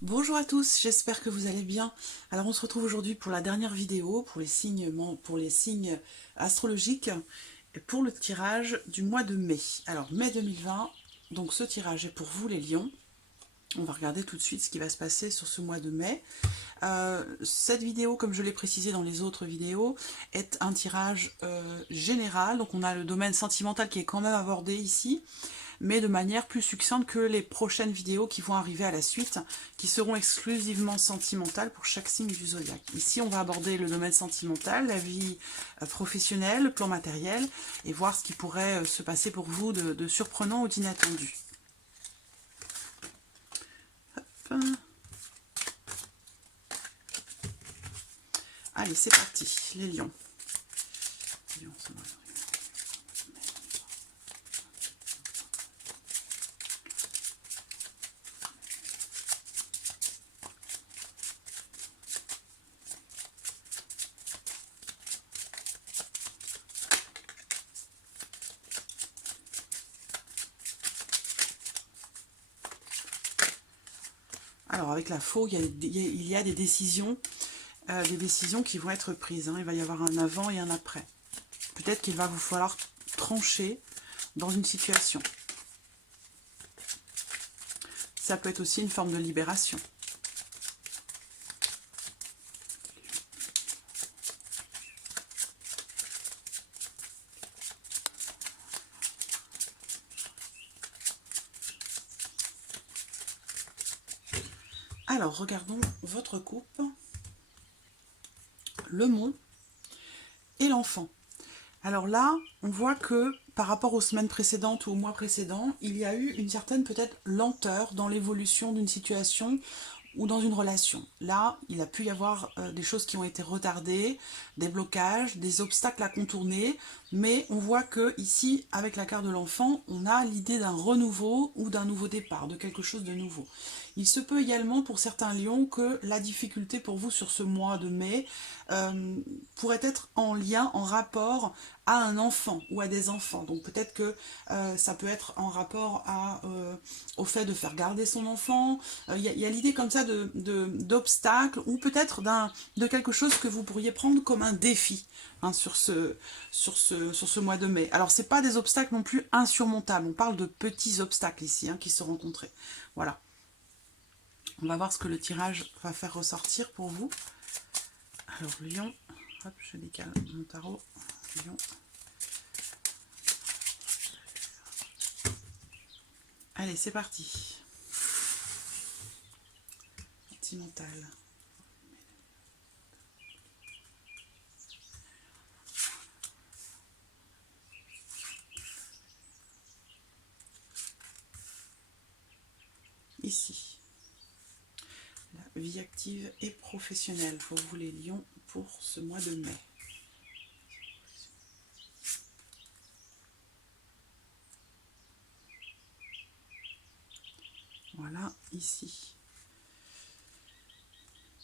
Bonjour à tous, j'espère que vous allez bien. Alors on se retrouve aujourd'hui pour la dernière vidéo, pour les signes astrologiques, et pour le tirage du mois de mai. Alors mai 2020, donc ce tirage est pour vous les lions. On va regarder tout de suite ce qui va se passer sur ce mois de mai. Cette vidéo, comme je l'ai précisé dans les autres vidéos, est un tirage général. Donc on a le domaine sentimental qui est quand même abordé ici, mais de manière plus succincte que les prochaines vidéos qui vont arriver à la suite, qui seront exclusivement sentimentales pour chaque signe du zodiaque. Ici, on va aborder le domaine sentimental, la vie professionnelle, le plan matériel, et voir ce qui pourrait se passer pour vous de surprenant ou d'inattendu. Allez, c'est parti, les lions. Alors, avec la faux, il y a des décisions qui vont être prises. Il va y avoir un avant et un après. Peut-être qu'il va vous falloir trancher dans une situation. Ça peut être aussi une forme de libération. Alors, regardons votre coupe, le mont et l'enfant. Alors là, on voit que par rapport aux semaines précédentes ou aux mois précédents, il y a eu une certaine peut-être lenteur dans l'évolution d'une situation ou dans une relation. Là, il a pu y avoir des choses qui ont été retardées, des blocages, des obstacles à contourner, mais on voit que ici, avec la carte de l'enfant, on a l'idée d'un renouveau ou d'un nouveau départ, de quelque chose de nouveau. Il se peut également pour certains lions que la difficulté pour vous sur ce mois de mai pourrait être en lien, en rapport à un enfant ou à des enfants. Donc peut-être que ça peut être en rapport au fait de faire garder son enfant. Il y a l'idée comme ça d'obstacles ou peut-être de quelque chose que vous pourriez prendre comme un défi sur ce mois de mai. Alors c'est pas des obstacles non plus insurmontables, on parle de petits obstacles ici qui se rencontraient. Voilà. On va voir ce que le tirage va faire ressortir pour vous. Alors, lion, hop, je décale mon tarot. Lion. Allez, c'est parti. Sentimental. Ici. La vie active et professionnelle pour vous les lions pour ce mois de mai. Voilà, ici.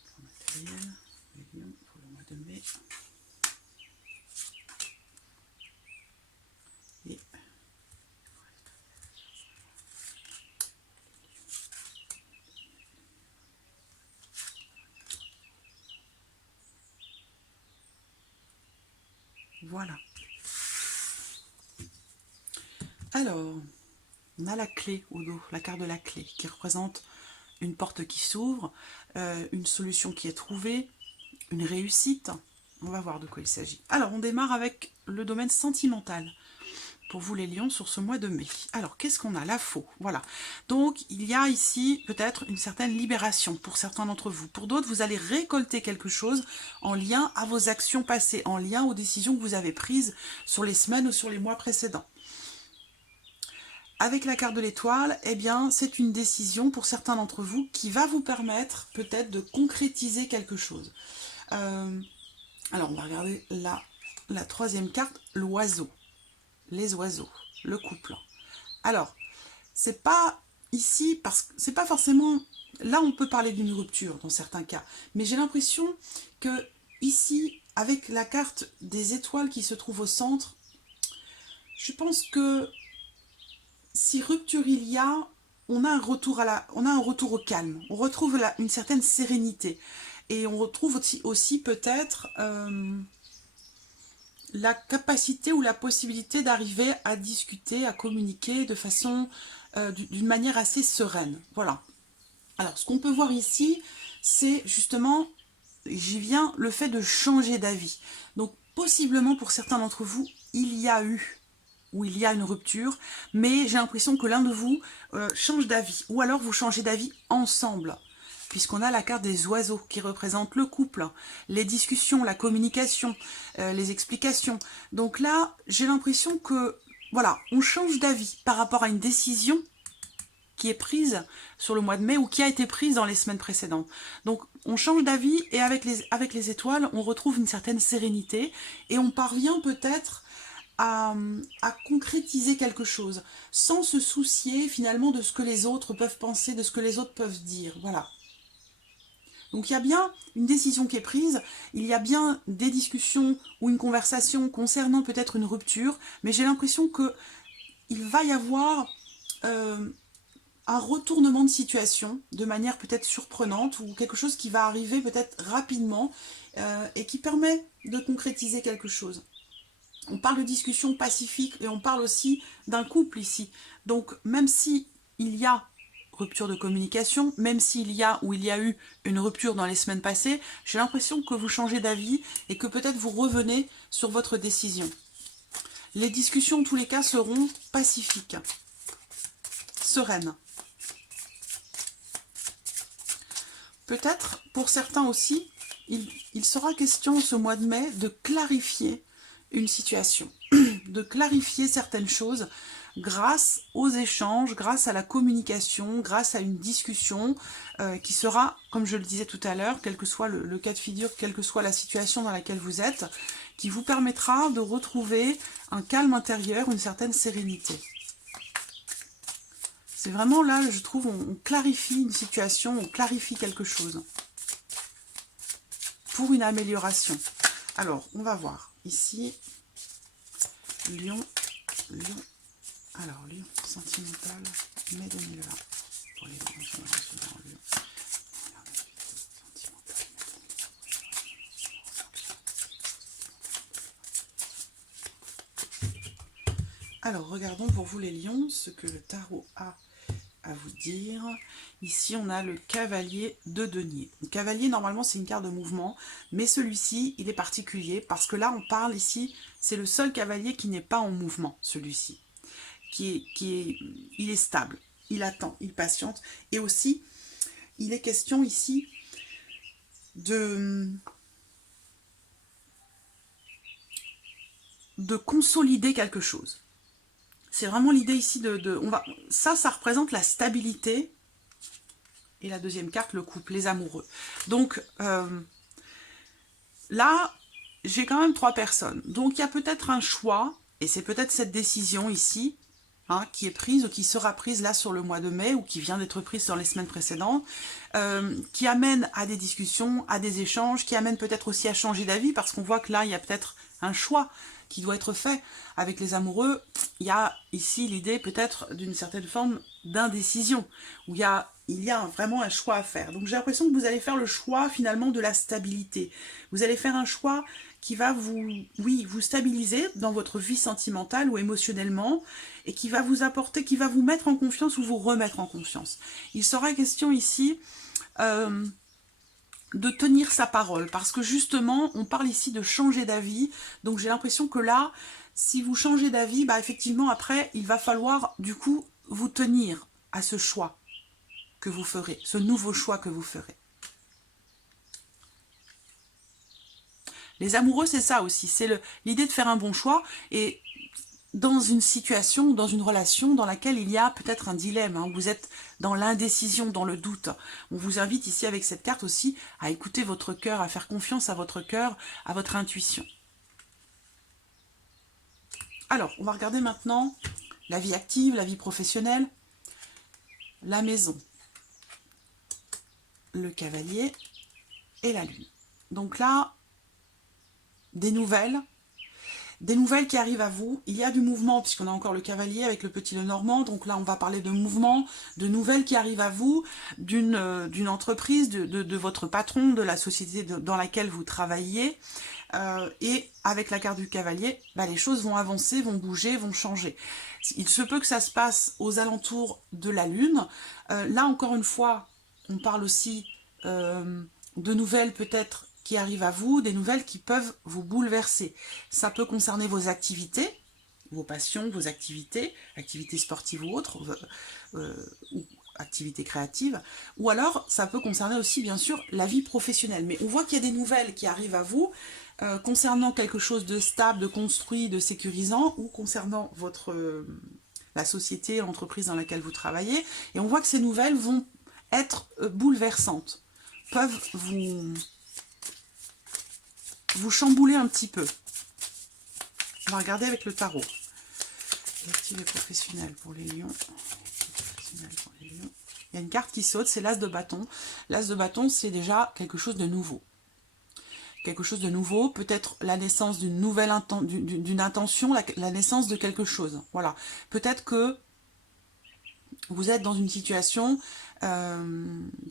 Pour matériel, les lions pour le mois de mai. Et voilà. Alors, on a la clé au dos, la carte de la clé, qui représente une porte qui s'ouvre, une solution qui est trouvée, une réussite. On va voir de quoi il s'agit. Alors, on démarre avec le domaine sentimental. Pour vous les lions sur ce mois de mai. Alors, qu'est-ce qu'on a? La faux, voilà. Donc, il y a ici peut-être une certaine libération pour certains d'entre vous. Pour d'autres, vous allez récolter quelque chose en lien à vos actions passées, en lien aux décisions que vous avez prises sur les semaines ou sur les mois précédents. Avec la carte de l'étoile, eh bien, c'est une décision pour certains d'entre vous qui va vous permettre peut-être de concrétiser quelque chose. Alors, on va regarder la troisième carte, l'oiseau. Les oiseaux, le couple. Alors, c'est pas ici, parce que c'est pas forcément... Là, on peut parler d'une rupture dans certains cas, mais j'ai l'impression que ici, avec la carte des étoiles qui se trouve au centre, je pense que si rupture il y a, on a un retour on a un retour au calme, on retrouve une certaine sérénité. Et on retrouve aussi peut-être la capacité ou la possibilité d'arriver à discuter, à communiquer de façon, d'une manière assez sereine. Voilà. Alors, ce qu'on peut voir ici, c'est justement, j'y viens, le fait de changer d'avis. Donc, possiblement, pour certains d'entre vous, il y a eu, ou il y a une rupture, mais j'ai l'impression que l'un de vous change d'avis, ou alors vous changez d'avis ensemble, puisqu'on a la carte des oiseaux qui représente le couple, les discussions, la communication, les explications. Donc là, j'ai l'impression que, voilà, on change d'avis par rapport à une décision qui est prise sur le mois de mai ou qui a été prise dans les semaines précédentes. Donc on change d'avis et avec les étoiles, on retrouve une certaine sérénité et on parvient peut-être à concrétiser quelque chose sans se soucier finalement de ce que les autres peuvent penser, de ce que les autres peuvent dire. Voilà. Donc il y a bien une décision qui est prise, il y a bien des discussions ou une conversation concernant peut-être une rupture, mais j'ai l'impression qu'il va y avoir un retournement de situation de manière peut-être surprenante ou quelque chose qui va arriver peut-être rapidement et qui permet de concrétiser quelque chose. On parle de discussion pacifique et on parle aussi d'un couple ici. Donc même si il y a rupture de communication, même s'il y a ou il y a eu une rupture dans les semaines passées, j'ai l'impression que vous changez d'avis et que peut-être vous revenez sur votre décision. Les discussions en tous les cas seront pacifiques, sereines. Peut-être, pour certains aussi, il sera question ce mois de mai de clarifier une situation, de clarifier certaines choses grâce aux échanges, grâce à la communication, grâce à une discussion qui sera, comme je le disais tout à l'heure, quel que soit le cas de figure, quelle que soit la situation dans laquelle vous êtes, qui vous permettra de retrouver un calme intérieur, une certaine sérénité. C'est vraiment là, je trouve, on clarifie une situation, on clarifie quelque chose pour une amélioration. Alors, on va voir ici, Lion. Alors, Lion sentimental, mais donnez-le là. Pour les lions, Lion. Alors, regardons pour vous les lions, ce que le tarot a à vous dire. Ici, on a le cavalier de denier. Le cavalier, normalement, c'est une carte de mouvement, mais celui-ci, il est particulier parce que là, on parle ici, c'est le seul cavalier qui n'est pas en mouvement, celui-ci. Il est stable, il attend, il patiente. Et aussi, il est question ici de consolider quelque chose. C'est vraiment l'idée ici ça représente la stabilité. Et la deuxième carte, le couple, les amoureux. Donc, là, j'ai quand même 3 personnes. Donc, il y a peut-être un choix, et c'est peut-être cette décision ici, qui est prise ou qui sera prise là sur le mois de mai, ou qui vient d'être prise dans les semaines précédentes, qui amène à des discussions, à des échanges, qui amène peut-être aussi à changer d'avis, parce qu'on voit que là, il y a peut-être un choix qui doit être fait. Avec les amoureux, il y a ici l'idée peut-être d'une certaine forme d'indécision, où il y a vraiment un choix à faire. Donc j'ai l'impression que vous allez faire le choix finalement de la stabilité. Vous allez faire un choix qui va vous stabiliser dans votre vie sentimentale ou émotionnellement, et qui va vous apporter, qui va vous mettre en confiance ou vous remettre en confiance. Il sera question ici de tenir sa parole, parce que justement, on parle ici de changer d'avis, donc j'ai l'impression que là, si vous changez d'avis, effectivement, après, il va falloir, du coup, vous tenir à ce choix que vous ferez, ce nouveau choix que vous ferez. Les amoureux, c'est ça aussi, c'est l'idée de faire un bon choix, et dans une situation, dans une relation dans laquelle il y a peut-être un dilemme, vous êtes dans l'indécision, dans le doute. On vous invite ici avec cette carte aussi à écouter votre cœur, à faire confiance à votre cœur, à votre intuition. Alors, on va regarder maintenant la vie active, la vie professionnelle, la maison, le cavalier et la lune. Donc là, des nouvelles. Des nouvelles qui arrivent à vous, il y a du mouvement, puisqu'on a encore le cavalier avec le petit Lenormand, donc là on va parler de mouvement, de nouvelles qui arrivent à vous, d'une entreprise, de votre patron, de la société dans laquelle vous travaillez, et avec la carte du cavalier, bah, les choses vont avancer, vont bouger, vont changer. Il se peut que ça se passe aux alentours de la Lune. Là encore une fois, on parle aussi de nouvelles peut-être qui arrivent à vous, des nouvelles qui peuvent vous bouleverser. Ça peut concerner vos activités, vos passions, vos activités, activités sportives ou autres, ou activités créatives, ou alors ça peut concerner aussi bien sûr la vie professionnelle. Mais on voit qu'il y a des nouvelles qui arrivent à vous concernant quelque chose de stable, de construit, de sécurisant, ou concernant la société, l'entreprise dans laquelle vous travaillez, et on voit que ces nouvelles vont être bouleversantes, peuvent vous chambouler un petit peu. On va regarder avec le tarot. L'actif et professionnel pour les lions. Il y a une carte qui saute, c'est l'as de bâton. L'as de bâton, c'est déjà quelque chose de nouveau. Quelque chose de nouveau, peut-être la naissance d'une nouvelle d'une intention, la naissance de quelque chose. Voilà. Peut-être que vous êtes dans une situation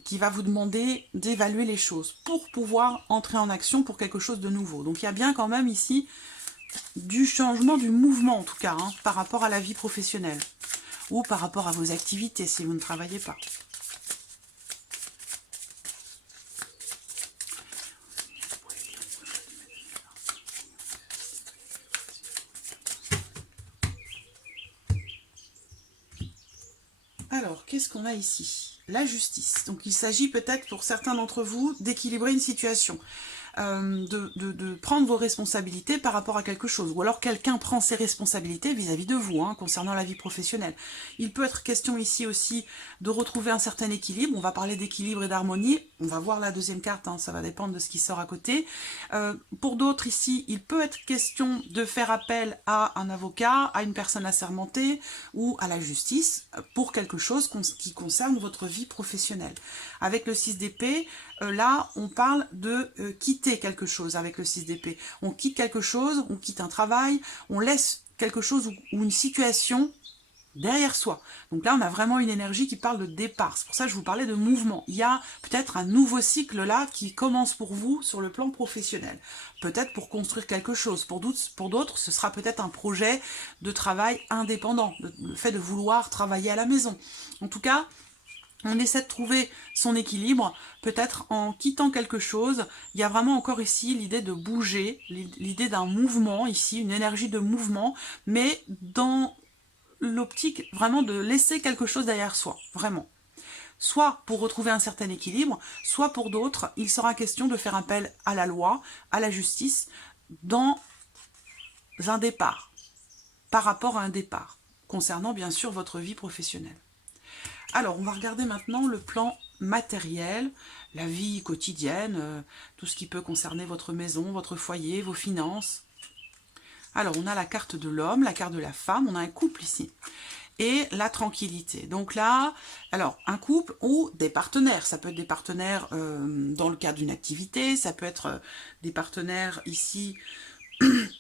qui va vous demander d'évaluer les choses pour pouvoir entrer en action pour quelque chose de nouveau. Donc il y a bien quand même ici du changement, du mouvement en tout cas, hein, par rapport à la vie professionnelle ou par rapport à vos activités si vous ne travaillez pas. Alors, qu'est-ce qu'on a ici? La justice. Donc, il s'agit peut-être pour certains d'entre vous d'équilibrer une situation. De prendre vos responsabilités par rapport à quelque chose. Ou alors quelqu'un prend ses responsabilités vis-à-vis de vous, hein, concernant la vie professionnelle. Il peut être question ici aussi de retrouver un certain équilibre. On va parler d'équilibre et d'harmonie. On va voir la deuxième carte, hein, ça va dépendre de ce qui sort à côté. Pour d'autres ici, il peut être question de faire appel à un avocat, à une personne assermentée ou à la justice pour quelque chose qui concerne votre vie professionnelle. Avec le 6 d'épée, là, on parle de quitter quelque chose avec le 6 d'épée. On quitte quelque chose, on quitte un travail, on laisse quelque chose ou une situation derrière soi. Donc là, on a vraiment une énergie qui parle de départ. C'est pour ça que je vous parlais de mouvement. Il y a peut-être un nouveau cycle là qui commence pour vous sur le plan professionnel. Peut-être pour construire quelque chose. Pour d'autres, ce sera peut-être un projet de travail indépendant. Le fait de vouloir travailler à la maison. En tout cas, on essaie de trouver son équilibre, peut-être en quittant quelque chose. Il y a vraiment encore ici l'idée de bouger, l'idée d'un mouvement ici, une énergie de mouvement, mais dans l'optique vraiment de laisser quelque chose derrière soi, vraiment. Soit pour retrouver un certain équilibre, soit pour d'autres, il sera question de faire appel à la loi, à la justice, dans un départ, par rapport à un départ, concernant bien sûr votre vie professionnelle. Alors, on va regarder maintenant le plan matériel, la vie quotidienne, tout ce qui peut concerner votre maison, votre foyer, vos finances. Alors, on a la carte de l'homme, la carte de la femme, on a un couple ici. Et la tranquillité. Donc là, alors, un couple ou des partenaires. Ça peut être des partenaires dans le cadre d'une activité, ça peut être des partenaires ici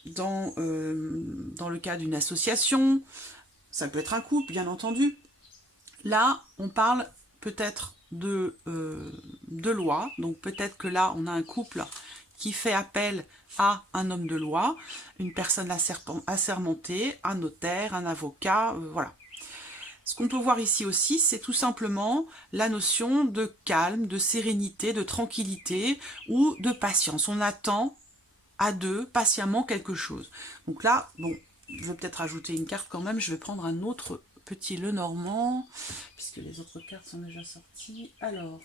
dans le cadre d'une association, ça peut être un couple, bien entendu. Là, on parle peut-être de loi, donc peut-être que là, on a un couple qui fait appel à un homme de loi, une personne assermentée, un notaire, un avocat, voilà. Ce qu'on peut voir ici aussi, c'est tout simplement la notion de calme, de sérénité, de tranquillité ou de patience. On attend à deux, patiemment, quelque chose. Donc là, bon, je vais peut-être ajouter une carte quand même, je vais prendre un autre petit Lenormand, puisque les autres cartes sont déjà sorties. Alors,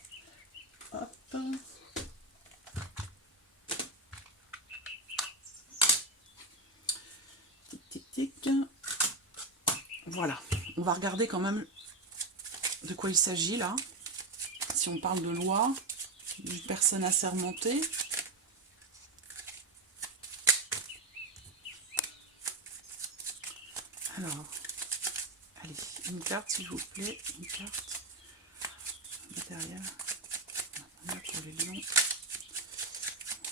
hop. Tic, tic, tic. Voilà. On va regarder quand même de quoi il s'agit là. Si on parle de loi, d'une personne assermentée. Alors, allez, une carte s'il vous plaît, une carte matérielle. Pour les lions.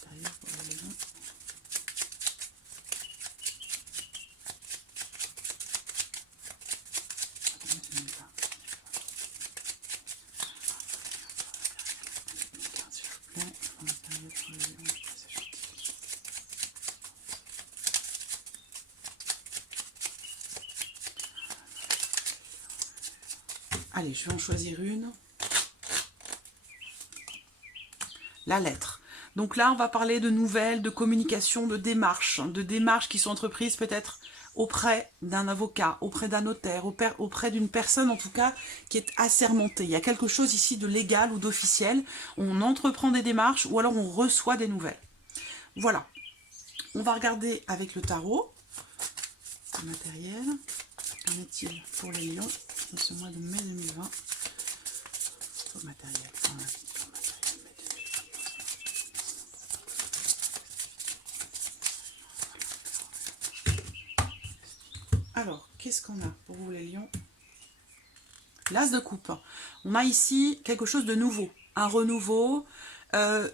Matériel pour les lions. Allez, je vais en choisir une. La lettre. Donc là, on va parler de nouvelles, de communication, de démarches qui sont entreprises peut-être auprès d'un avocat, auprès d'un notaire, auprès d'une personne en tout cas qui est assermentée. Il y a quelque chose ici de légal ou d'officiel. On entreprend des démarches ou alors on reçoit des nouvelles. Voilà. On va regarder avec le tarot. Le matériel. Qu'en est-il pour les lions dans ce mois de mai 2020? Pour le matériel. Alors, qu'est-ce qu'on a pour vous les lions? L'as de coupe. On a ici quelque chose de nouveau, un renouveau. Il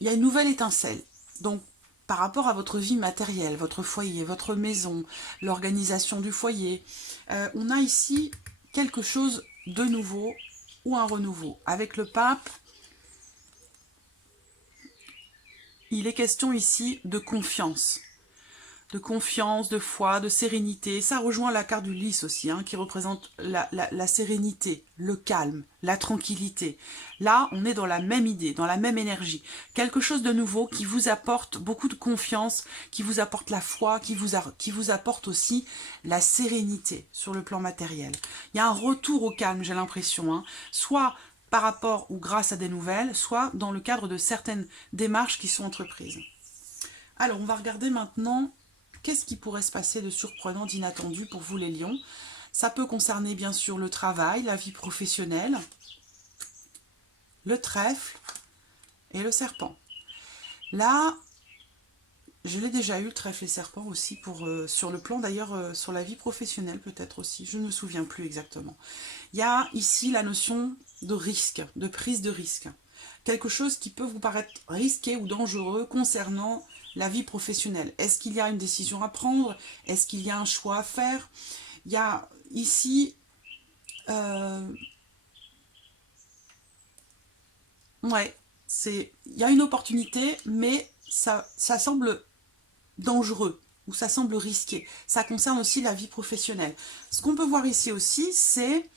y a une nouvelle étincelle. Donc, par rapport à votre vie matérielle, votre foyer, votre maison, l'organisation du foyer, on a ici quelque chose de nouveau ou un renouveau. Avec le pape, il est question ici de confiance. De confiance, de foi, de sérénité. Ça rejoint la carte du lys aussi, hein, qui représente la sérénité, le calme, la tranquillité. Là, on est dans la même idée, dans la même énergie. Quelque chose de nouveau qui vous apporte beaucoup de confiance, qui vous apporte la foi, qui vous apporte aussi la sérénité sur le plan matériel. Il y a un retour au calme, j'ai l'impression, hein, soit par rapport ou grâce à des nouvelles, soit dans le cadre de certaines démarches qui sont entreprises. Alors, on va regarder maintenant... Qu'est-ce qui pourrait se passer de surprenant, d'inattendu pour vous les lions? Ça peut concerner bien sûr le travail, la vie professionnelle, le trèfle et le serpent. Là, je l'ai déjà eu, le trèfle et serpent aussi, sur le plan d'ailleurs, sur la vie professionnelle peut-être aussi, je ne me souviens plus exactement. Il y a ici la notion de risque, de prise de risque. Quelque chose qui peut vous paraître risqué ou dangereux concernant la vie professionnelle. Est-ce qu'il y a une décision à prendre? Est-ce qu'il y a un choix à faire? Il y a ici... ouais, il y a une opportunité, mais ça semble dangereux ou ça semble risqué. Ça concerne aussi la vie professionnelle. Ce qu'on peut voir ici aussi, c'est...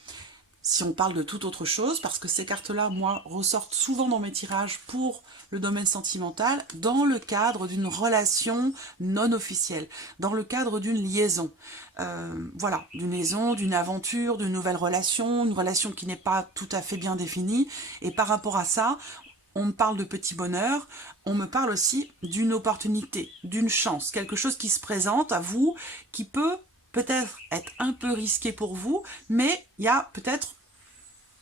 Si on parle de toute autre chose, parce que ces cartes-là, moi, ressortent souvent dans mes tirages pour le domaine sentimental, dans le cadre d'une relation non officielle, dans le cadre d'une liaison. Voilà, d'une liaison, d'une aventure, d'une nouvelle relation, une relation qui n'est pas tout à fait bien définie. Et par rapport à ça, on me parle de petit bonheur, on me parle aussi d'une opportunité, d'une chance, quelque chose qui se présente à vous, qui peut... peut-être être un peu risqué pour vous, mais il y a peut-être,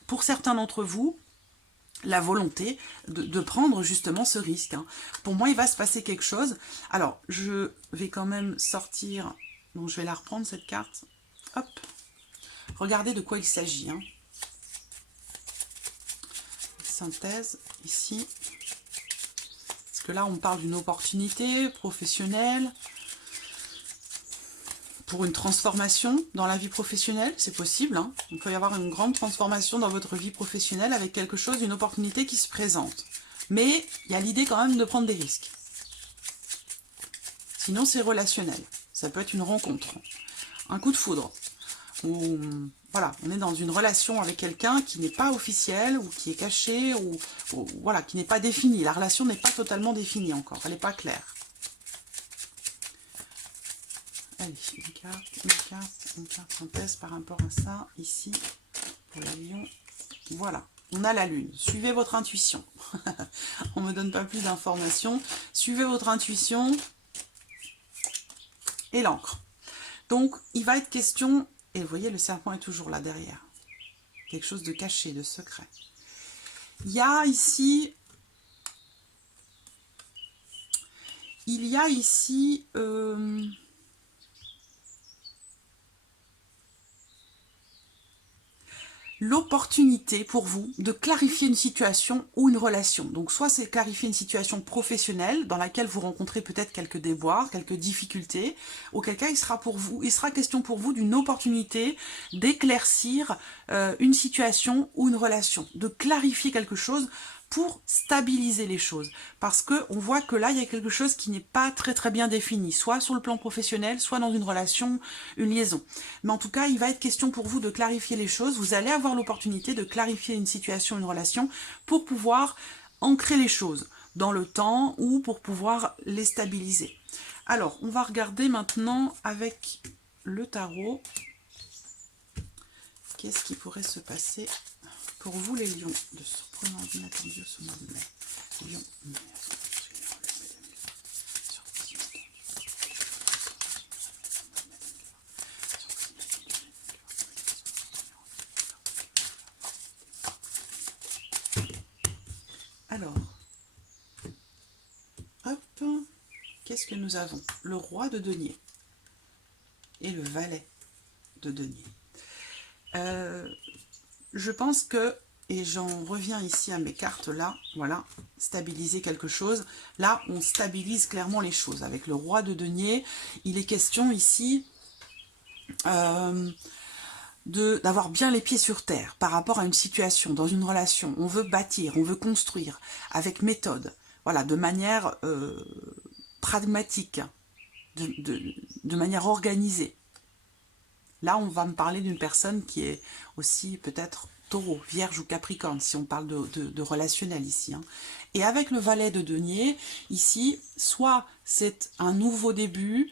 pour certains d'entre vous, la volonté de prendre justement ce risque. Hein. Pour moi, il va se passer quelque chose. Alors, je vais quand même sortir, donc je vais la reprendre cette carte. Hop, regardez de quoi il s'agit. Hein. Synthèse, ici. Parce que là, on parle d'une opportunité professionnelle, pour une transformation dans la vie professionnelle, c'est possible. Hein. Il peut y avoir une grande transformation dans votre vie professionnelle avec quelque chose, une opportunité qui se présente. Mais il y a l'idée quand même de prendre des risques. Sinon, c'est relationnel. Ça peut être une rencontre, un coup de foudre. Ou, voilà, on est dans une relation avec quelqu'un qui n'est pas officiel ou qui est caché ou voilà, qui n'est pas défini. La relation n'est pas totalement définie encore, elle n'est pas claire. Allez, une carte synthèse par rapport à ça, ici, pour la lion. Voilà, on a la lune. Suivez votre intuition. On ne me donne pas plus d'informations. Suivez votre intuition. Et l'encre. Donc, il va être question, et vous voyez, le serpent est toujours là derrière. Quelque chose de caché, de secret. Il y a ici... l'opportunité pour vous de clarifier une situation ou une relation. Donc soit c'est clarifier une situation professionnelle dans laquelle vous rencontrez peut-être quelques déboires, quelques difficultés, auquel cas il sera question pour vous d'une opportunité d'éclaircir une situation ou une relation, de clarifier quelque chose pour stabiliser les choses. Parce qu'on voit que là, il y a quelque chose qui n'est pas très bien défini, soit sur le plan professionnel, soit dans une relation, une liaison. Mais en tout cas, il va être question pour vous de clarifier les choses. Vous allez avoir l'opportunité de clarifier une situation, une relation, pour pouvoir ancrer les choses dans le temps ou pour pouvoir les stabiliser. Alors, on va regarder maintenant avec le tarot. Qu'est-ce qui pourrait se passer pour vous les lions de surprenant inattendu ce mois de mai? Lion. Alors, hop, qu'est-ce que nous avons? Le roi de denier et le valet de denier. Je pense que, et j'en reviens ici à mes cartes là, voilà, stabiliser quelque chose. Là, on stabilise clairement les choses. Avec le roi de denier, il est question ici d'avoir bien les pieds sur terre par rapport à une situation, dans une relation. On veut bâtir, on veut construire avec méthode, voilà, de manière pragmatique, de manière organisée. Là, on va me parler d'une personne qui est aussi peut-être taureau, vierge ou capricorne, si on parle de relationnel ici. Hein. Et avec le valet de denier, ici, soit c'est un nouveau début,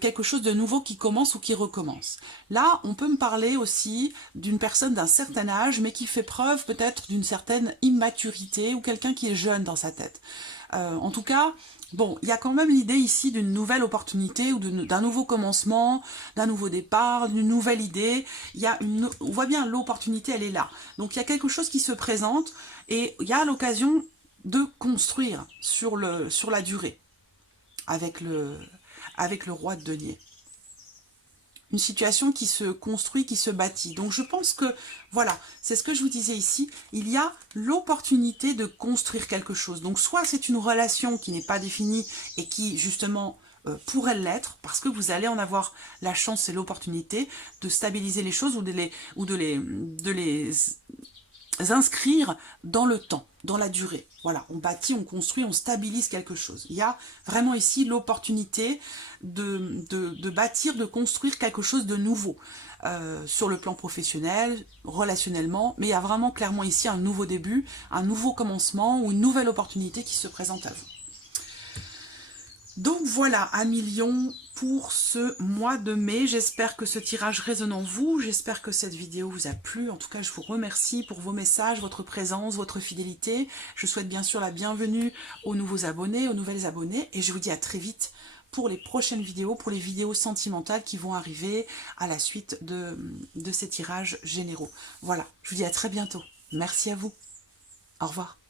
quelque chose de nouveau qui commence ou qui recommence. Là, on peut me parler aussi d'une personne d'un certain âge, mais qui fait preuve peut-être d'une certaine immaturité, ou quelqu'un qui est jeune dans sa tête. En tout cas, bon, il y a quand même l'idée ici d'une nouvelle opportunité ou d'un nouveau commencement, d'un nouveau départ, d'une nouvelle idée. On voit bien l'opportunité, elle est là. Donc il y a quelque chose qui se présente et il y a l'occasion de construire sur la durée avec le roi de denier. Une situation qui se construit, qui se bâtit. Donc je pense que, voilà, c'est ce que je vous disais ici, il y a l'opportunité de construire quelque chose. Donc soit c'est une relation qui n'est pas définie et qui, justement, pourrait l'être, parce que vous allez en avoir la chance et l'opportunité de stabiliser les choses ou de les inscrire dans le temps, dans la durée. Voilà, on bâtit, on construit, on stabilise quelque chose. Il y a vraiment ici l'opportunité de bâtir, de construire quelque chose de nouveau sur le plan professionnel, relationnellement, mais il y a vraiment clairement ici un nouveau début, un nouveau commencement ou une nouvelle opportunité qui se présente à vous. Donc voilà, amis lions, pour ce mois de mai. J'espère que ce tirage résonne en vous. J'espère que cette vidéo vous a plu. En tout cas, je vous remercie pour vos messages, votre présence, votre fidélité. Je souhaite bien sûr la bienvenue aux nouveaux abonnés, aux nouvelles abonnées. Et je vous dis à très vite pour les prochaines vidéos, pour les vidéos sentimentales qui vont arriver à la suite de ces tirages généraux. Voilà, je vous dis à très bientôt. Merci à vous. Au revoir.